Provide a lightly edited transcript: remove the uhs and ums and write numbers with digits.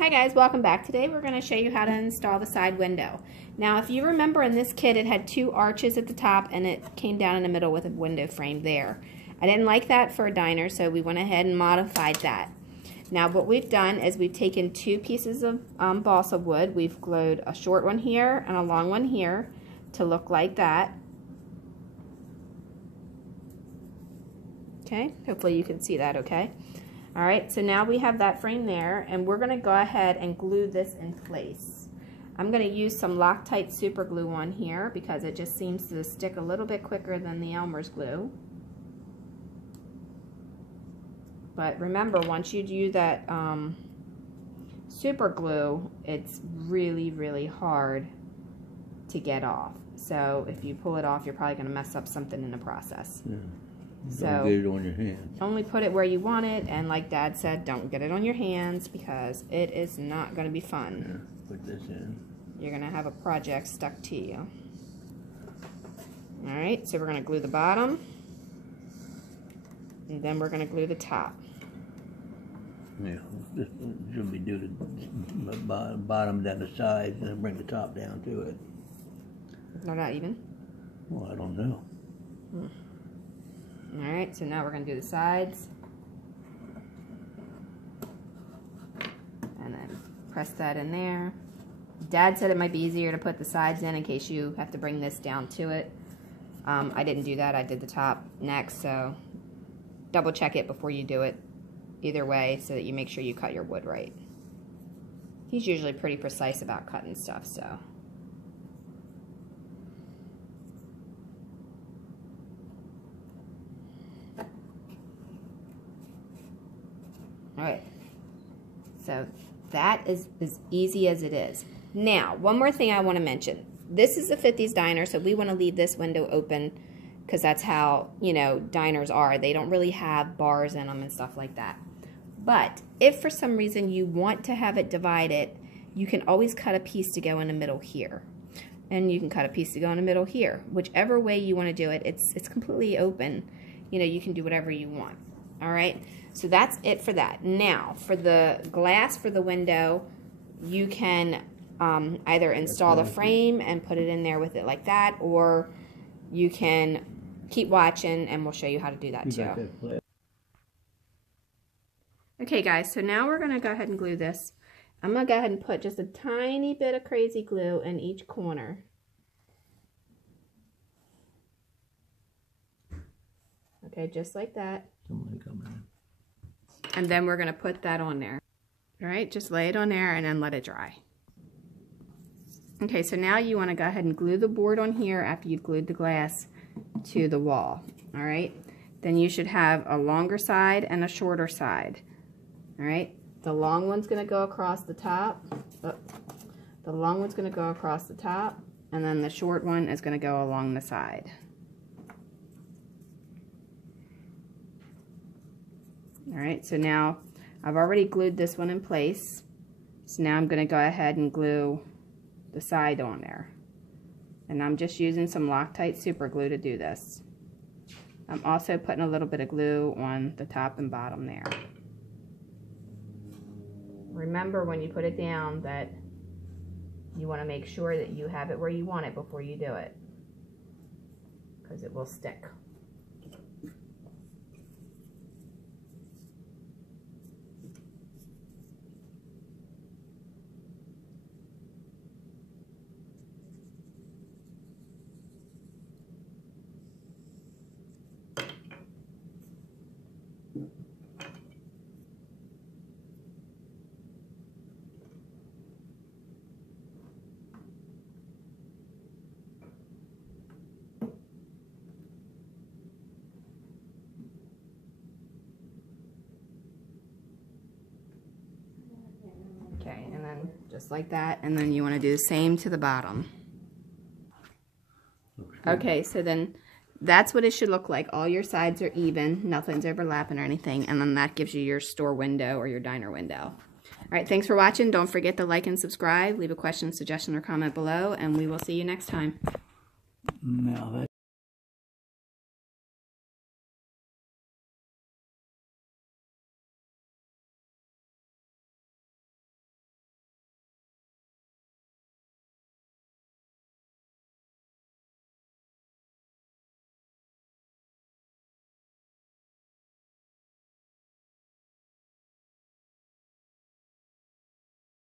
Hi guys, welcome back. Today we're going to show you how to install the side window. Now if you remember in this kit it had two arches at the top and it came down in the middle with a window frame there. I didn't like that for a diner, so we went ahead and modified that. Now what we've done is we've taken two pieces of balsa wood. We've glued a short one here and a long one here to look like that. Okay, hopefully you can see that okay. Alright, so now we have that frame there, and we're going to go ahead and glue this in place. I'm going to use some Loctite super glue on here because it just seems to stick a little bit quicker than the Elmer's glue. But remember, once you do that super glue, it's really hard to get off. So if you pull it off, you're probably going to mess up something in the process. Yeah. So don't get it on your hands. Only put it where you want it, and like Dad said, don't get it on your hands because it is not going to be fun. Yeah, put this in. You're going to have a project stuck to you. Alright, so we're going to glue the bottom, and then we're going to glue the top. Yeah, this should be do the bottom down the sides and then bring the top down to it. No, not even? Well, I don't know. Alright, so now we're going to do the sides. And then press that in there. Dad said it might be easier to put the sides in case you have to bring this down to it. I didn't do that. I did the top next, so double check it before you do it either way so that you make sure you cut your wood right. He's usually pretty precise about cutting stuff, so. Alright, so that is as easy as it is. Now, one more thing I want to mention. This is a 50's diner, so we want to leave this window open because that's how, you know, diners are. They don't really have bars in them and stuff like that. But if for some reason you want to have it divided, you can always cut a piece to go in the middle here. And you can cut a piece to go in the middle here. Whichever way you want to do it, it's completely open. You know, you can do whatever you want. Alright, so that's it for that. Now, for the glass for the window, you can either install the frame and put it in there with it like that, or you can keep watching and we'll show you how to do that too. Okay guys, so now we're going to go ahead and glue this. I'm going to go ahead and put just a tiny bit of crazy glue in each corner. Okay, just like that. And then we're going to put that on there. All right, just lay it on there and then let it dry. Okay, so now you want to go ahead and glue the board on here after you've glued the glass to the wall. All right, then you should have a longer side and a shorter side. All right, the long one's going to go across the top. The long one's going to go across the top, and then the short one is going to go along the side. Alright, so now I've already glued this one in place. So now I'm going to go ahead and glue the side on there. And I'm just using some Loctite super glue to do this. I'm also putting a little bit of glue on the top and bottom there. Remember when you put it down that you want to make sure that you have it where you want it before you do it, because it will stick. Okay, and then just like that, and then you want to do the same to the bottom. Okay, so then that's what it should look like. All your sides are even, nothing's overlapping or anything, and then that gives you your store window or your diner window. Alright, thanks for watching. Don't forget to like and subscribe. Leave a question, suggestion, or comment below, and we will see you next time. Now that